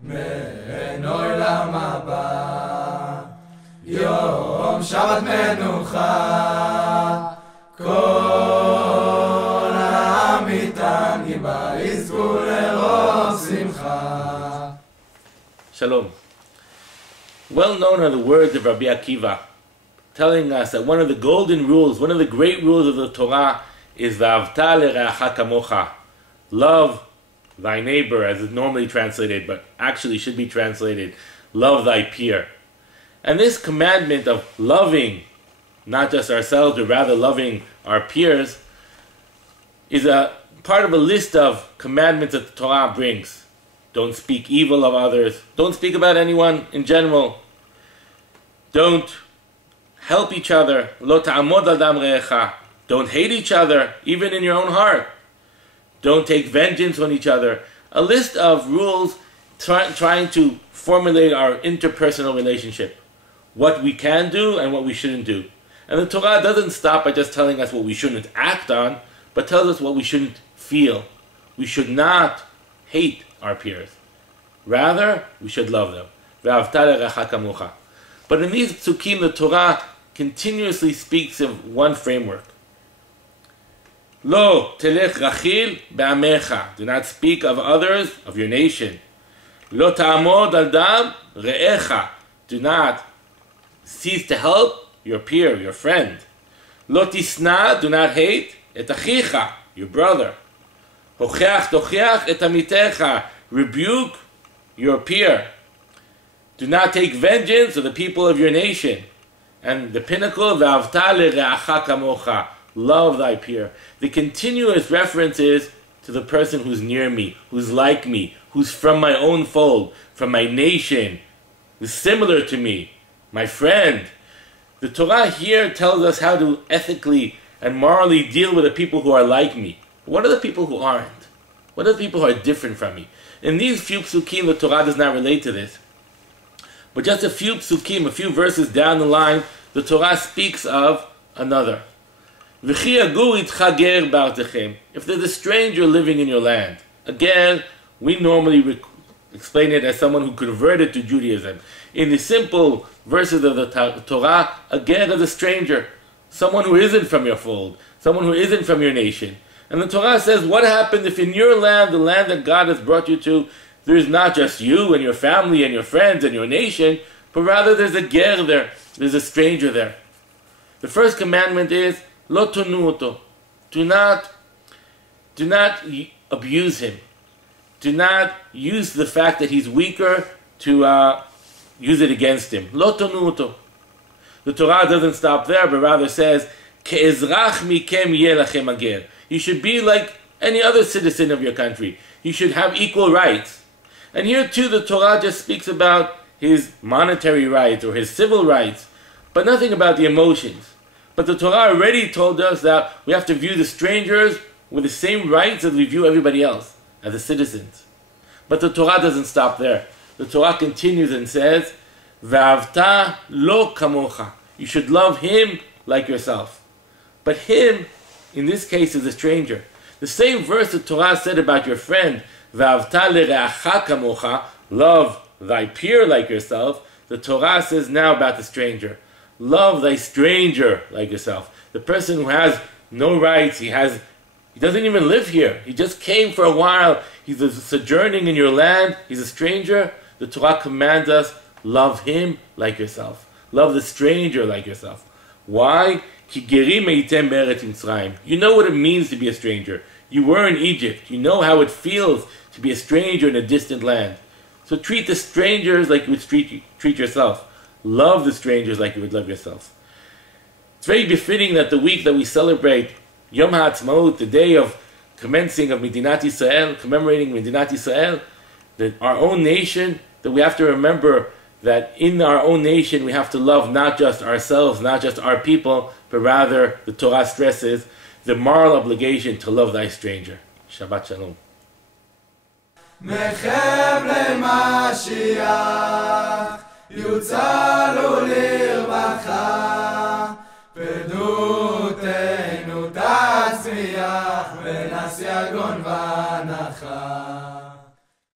מעין עולם הבא, יום שבת מנוחה, כל העם איתן גיבה יזכו לרוב שמחה. Shalom. Well known are the words of Rabbi Akiva, telling us that one of the golden rules, one of the great rules of the Torah is V'ahavta l'reacha kamocha. Love thy neighbor, as is normally translated, but actually should be translated, love thy peer. And this commandment of loving not just ourselves, but rather loving our peers, is a part of a list of commandments that the Torah brings. Don't speak evil of others. Don't speak about anyone in general. Don't help each other. Lo ta'amod adam re'echa. Don't hate each other, even in your own heart. Don't take vengeance on each other. A list of rules trying to formulate our interpersonal relationship. What we can do and what we shouldn't do. And the Torah doesn't stop by just telling us what we shouldn't act on, but tells us what we shouldn't feel. We should not hate our peers. Rather, we should love them. V'ahavta l'reacha kamocha. But in these psukim, the Torah continuously speaks of one framework. Lo telech rachil be'amecha. Do not speak of others, of your nation. Lo ta'amod al dam re'echa. Do not cease to help your peer, your friend. Lo tisna. Do not hate et achicha, your brother. Hocheach tocheach et amitecha. Rebuke your peer. Do not take vengeance of the people of your nation. And the pinnacle, v'ahavta l'reacha kamocha. Love thy peer. The continuous reference is to the person who's near me, who's like me, who's from my own fold, from my nation, who's similar to me, my friend. The Torah here tells us how to ethically and morally deal with the people who are like me. What are the people who aren't? What are the people who are different from me? In these few psukim, the Torah does not relate to this. But just a few psukim, a few verses down the line, the Torah speaks of another. If there's a stranger living in your land, again, we normally explain it as someone who converted to Judaism. In the simple verses of the Torah, again, as a stranger, someone who isn't from your fold, someone who isn't from your nation. And the Torah says, what happens if in your land, the land that God has brought you to, there's not just you and your family and your friends and your nation, but rather there's a ger there, there's a stranger there. The first commandment is, Lo tonu oto. Do not abuse him. Do not use the fact that he's weaker to use it against him. Lo tonu oto. The Torah doesn't stop there, but rather says, Ke'ezrach mikem yeh lachem ager. You should be like any other citizen of your country. You should have equal rights. And here too, the Torah just speaks about his monetary rights or his civil rights, but nothing about the emotions. But the Torah already told us that we have to view the strangers with the same rights as we view everybody else, as the citizens. But the Torah doesn't stop there. The Torah continues and says, V'ahavta lo kamocha. You should love him like yourself. But him, in this case, is a stranger. The same verse the Torah said about your friend, V'ahavta l'reacha kamocha, love thy peer like yourself, the Torah says now about the stranger. Love thy stranger like yourself. The person who has no rights, he doesn't even live here. He just came for a while. He's sojourning in your land. He's a stranger. The Torah commands us, love him like yourself. Love the stranger like yourself. Why? Ki gerim eitem be'eretz Mitzrayim. You know what it means to be a stranger. You were in Egypt. You know how it feels to be a stranger in a distant land. So treat the strangers like you would treat yourself. Love the strangers like you would love yourself. It's very befitting that the week that we celebrate Yom HaAtzmaut, the day of commencing of Medinat Yisrael, commemorating Medinat Yisrael, that our own nation, that we have to remember that in our own nation we have to love not just ourselves, not just our people, but rather, the Torah stresses, the moral obligation to love thy stranger. Shabbat Shalom. יוצלו לרווחה, פדותנו תצמיח, ונס יגון ונחה.